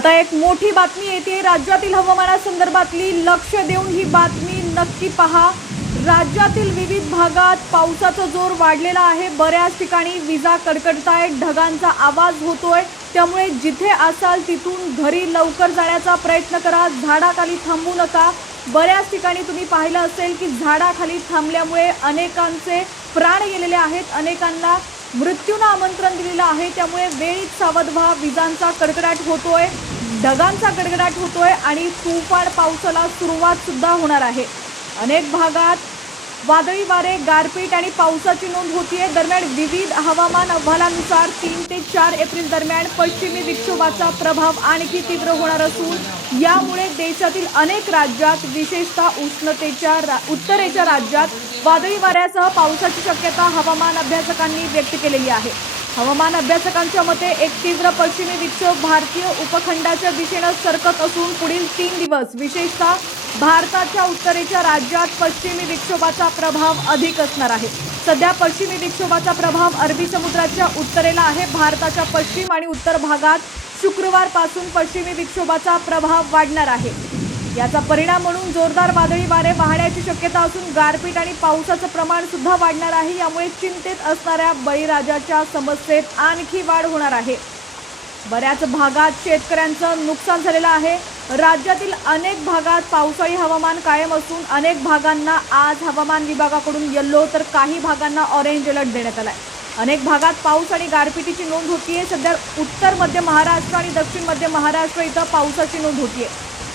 आता एक मोठी बातमी येते राज्यातील हवामानासंदर्भातली। लक्ष देऊन ही बातमी नक्की पहा। राज्यातील विविध भागात पावसाचा जोर वाढलेला आहे। बऱ्याच ठिकाणी विजा कडकडतायत, ढगांचा आवाज होतोय। त्यामुळे जिथे असाल तिथून घरी लवकर जाण्याचा प्रयत्न करा, झाडाखाली थांबू नका। बऱ्याच ठिकाणी तुम्ही पाहिलं असेल की झाडाखाली थांबल्यामुळे अनेकांचे प्राण गेलेले आहेत, अनेकांना मृत्यूला आमंत्रण दिलेलं आहे। त्यामुळे वेळीच सावध व्हा। विजांचा कडकडाट होतोय, ढगांचा कडकडाट होतोय आणि तुफान पावसाला सुरुवात सुद्धा होणार आहे। अनेक भागात वादळी वारे, गारपीट आणि पावसाची नोंद होतीये। दरम्यान विविध हवामान अहवालानुसार 3 ते 4 एप्रिल दरम्यान पश्चिमी विक्षोभाचा प्रभाव आणखी तीव्र होणार असून यामुळे देशातील अनेक राज्यात, विशेषतः उत्तरेच्या राज्यात वादळी वाऱ्यासह पावसाची शक्यता हवामान अभ्यासकांनी व्यक्त केलेली आहे। हवामान अभ्यासकांच्या मते एक तीव्र पश्चिमी विक्षोभ भारतीय उपखंडाच्या दिशेने सरकत असून पुढील 3 दिवस विशेषतः भारताच्या उत्तरेच्या राज्यात पश्चिमी विक्षोभाचा प्रभाव अधिक असणार आहे। सध्या पश्चिमी विक्षोभाचा प्रभाव अरबी समुद्राच्या उत्तरेला आहे। भारताच्या पश्चिम आणि उत्तर भागात शुक्रवारपासून पश्चिमी विक्षोभाचा प्रभाव वाढणार आहे। याचा परिणाम म्हणून जोरदार वादळी वारे वाहण्याची शक्यता असून गारपीट आणि पावसाचं प्रमाण सुद्धा वाढणार आहे। यामुळे चिंतेत असणाऱ्या बळीराजाच्या समस्येत आणखी वाढ होणार आहे। बऱ्याच भागात शेतकऱ्यांचं नुकसान झालेलं आहे। राज्यातील अनेक भागात पावसाळी हवामान कायम असून अनेक भागांना आज हवामान विभागाकडून येलो तर काही भागांना ऑरेंज अलर्ट देण्यात आलाय। अनेक भागात पाऊस आणि गारपिटीची नोंद होतीये। सध्या उत्तर मध्य महाराष्ट्र आणि दक्षिण मध्य महाराष्ट्र इथं पावसाची नोंद होतीये।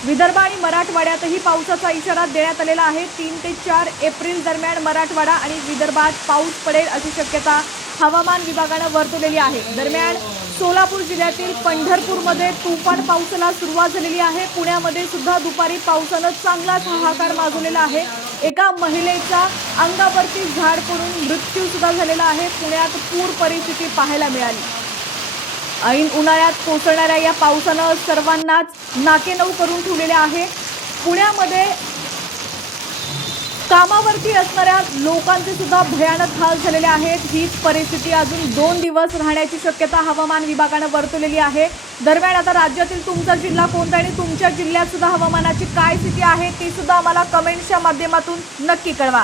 विदर्भ आणि मराठवाड्यातही पावसाचा इशारा देण्यात आलेला आहे। 3 ते 4 एप्रिल दरम्यान मराठवाडा आणि विदर्भात पाऊस पडेल अशी शक्यता हवामान विभागाने वर्तवलेली आहे। दरम्यान सोलापूर जिल्ह्यातील पंढरपूरमध्ये तुफान पावसाला सुरुवात झालेली आहे। पुण्यामध्ये सुद्धा दुपारी पावसाने चांगलाच हाहाकार माजवलेला आहे। एका महिलेचा अंगावरती झाड पडून मृत्यू सुद्धा झालेला आहे। पुण्यात पूर परिस्थिती पाहायला मिळाली। ऐन उन्हाळ्यात कोसळणाऱ्या या पावसानं सर्वांनाच नाकेनऊ करून ठेवलेले आहे। पुण्यामध्ये कामावरती असणाऱ्या लोकांचे सुद्धा भयानक हाल झालेले आहेत। हीच परिस्थिती अजून 2 दिवस राहण्याची शक्यता हवामान विभागाने वर्तवलेली आहे। दरम्यान आता राज्यातील तुमचा जिल्हा कोणता आणि तुमच्या जिल्ह्यात सुद्धा हवामानाची काय स्थिती आहे ती सुद्धा आम्हाला कमेंट्सच्या माध्यमातून नक्की कळवा।